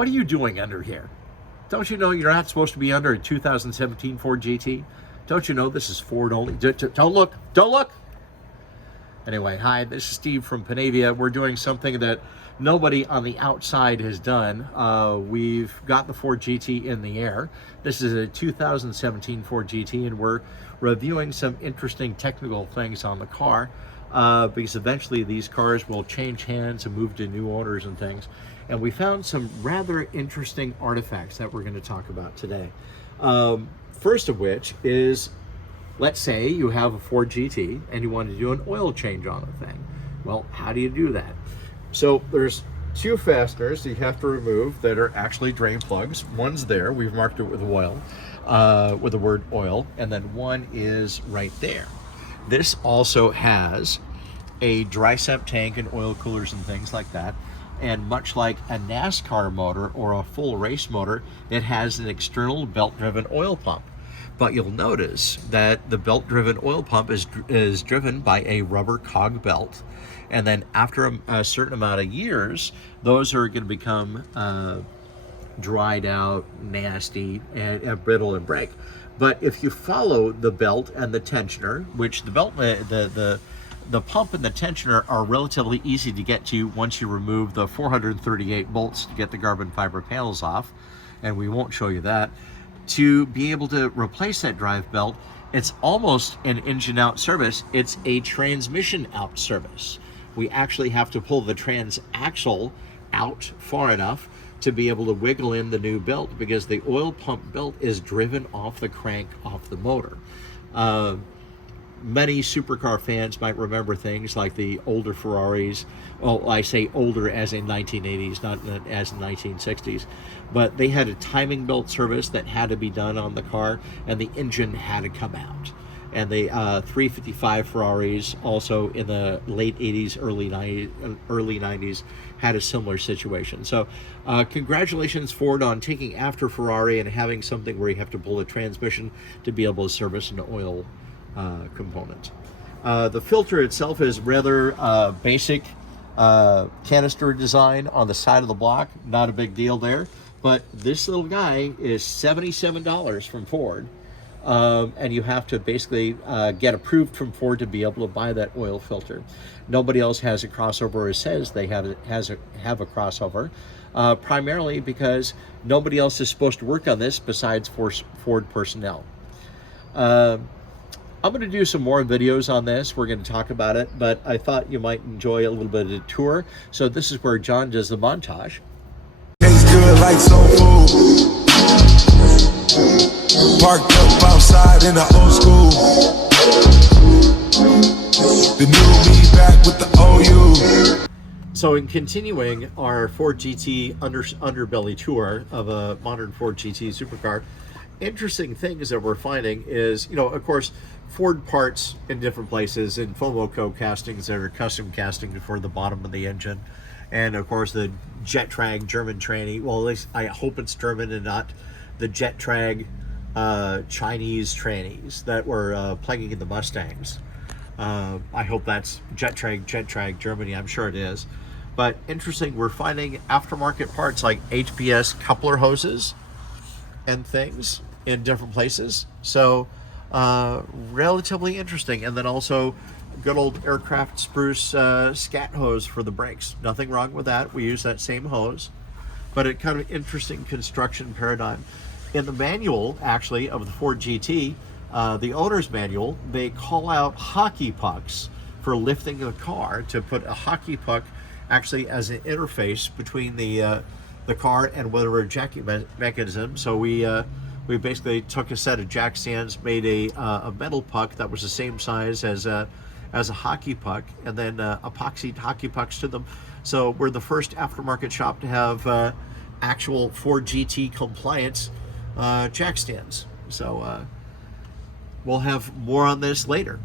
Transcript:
what are you doing under here? Don't you know you're not supposed to be under a 2017 Ford GT? Don't you know this is Ford only? Don't look, don't look. Anyway, hi, this is Steve from Panavia. We're doing something that nobody on the outside has done. We've got the Ford GT in the air. This is a 2017 Ford GT, and we're reviewing some interesting technical things on the car because eventually these cars will change hands and move to new owners and things. And we found some rather interesting artifacts that we're going to talk about today. First of which is, let's say you have a Ford GT and you want to do an oil change on the thing. Well, how do you do that? So there's two fasteners you have to remove that are actually drain plugs. One's there, we've marked it with oil, with the word oil, and then one is right there. This also has a dry sep tank and oil coolers and things like that. And much like a NASCAR motor or a full race motor, it has an external belt-driven oil pump. But you'll notice that the belt-driven oil pump is driven by a rubber cog belt. And then after a certain amount of years, those are going to become dried out, nasty, and brittle and break. But if you follow the belt and the tensioner, which the belt, the pump and the tensioner are relatively easy to get to once you remove the 438 bolts to get the carbon fiber panels off, and we won't show you that. To be able to replace that drive belt, it's almost an engine out service. It's a transmission out service. We actually have to pull the transaxle out far enough to be able to wiggle in the new belt because the oil pump belt is driven off the crank off the motor. Many supercar fans might remember things like the older Ferraris. Well, I say older as in 1980s, not as in 1960s. But they had a timing belt service that had to be done on the car, and the engine had to come out. And the 355 Ferraris, also in the late 80s, early 90s, had a similar situation. So congratulations, Ford, on taking after Ferrari and having something where you have to pull a transmission to be able to service an oil component. The filter itself is rather basic canister design on the side of the block. Not a big deal there, but this little guy is $77 from Ford, and you have to basically get approved from Ford to be able to buy that oil filter. Nobody else has a crossover or says they have a crossover, primarily because nobody else is supposed to work on this besides Ford personnel. I'm going to do some more videos on this. We're going to talk about it, but I thought you might enjoy a little bit of the tour. So this is where John does the montage. Tastes good like soul food. Parked up outside in the old school. The new me back with the OU. So in continuing our Ford GT underbelly tour of a modern Ford GT supercar, interesting things that we're finding is, of course, Ford parts in different places, and Fomoco castings that are custom casting for the bottom of the engine, and of course the Jetrag German tranny. Well, at least I hope it's German and not the Jetrag Chinese trannies that were plaguing in the Mustangs. I hope that's Jetrag Germany. I'm sure it is. But interesting, we're finding aftermarket parts like HPS coupler hoses and things in different places. So relatively interesting. And then also good old aircraft spruce scat hose for the brakes. Nothing wrong with that. We use that same hose, but it kind of interesting construction paradigm. In the manual, actually, of the Ford GT, the owner's manual, they call out hockey pucks for lifting the car, to put a hockey puck actually as an interface between the car and whatever jacking mechanism. So we basically took a set of jack stands, made a metal puck that was the same size as a hockey puck, and then epoxied hockey pucks to them. So we're the first aftermarket shop to have actual Ford GT compliance jack stands. So we'll have more on this later.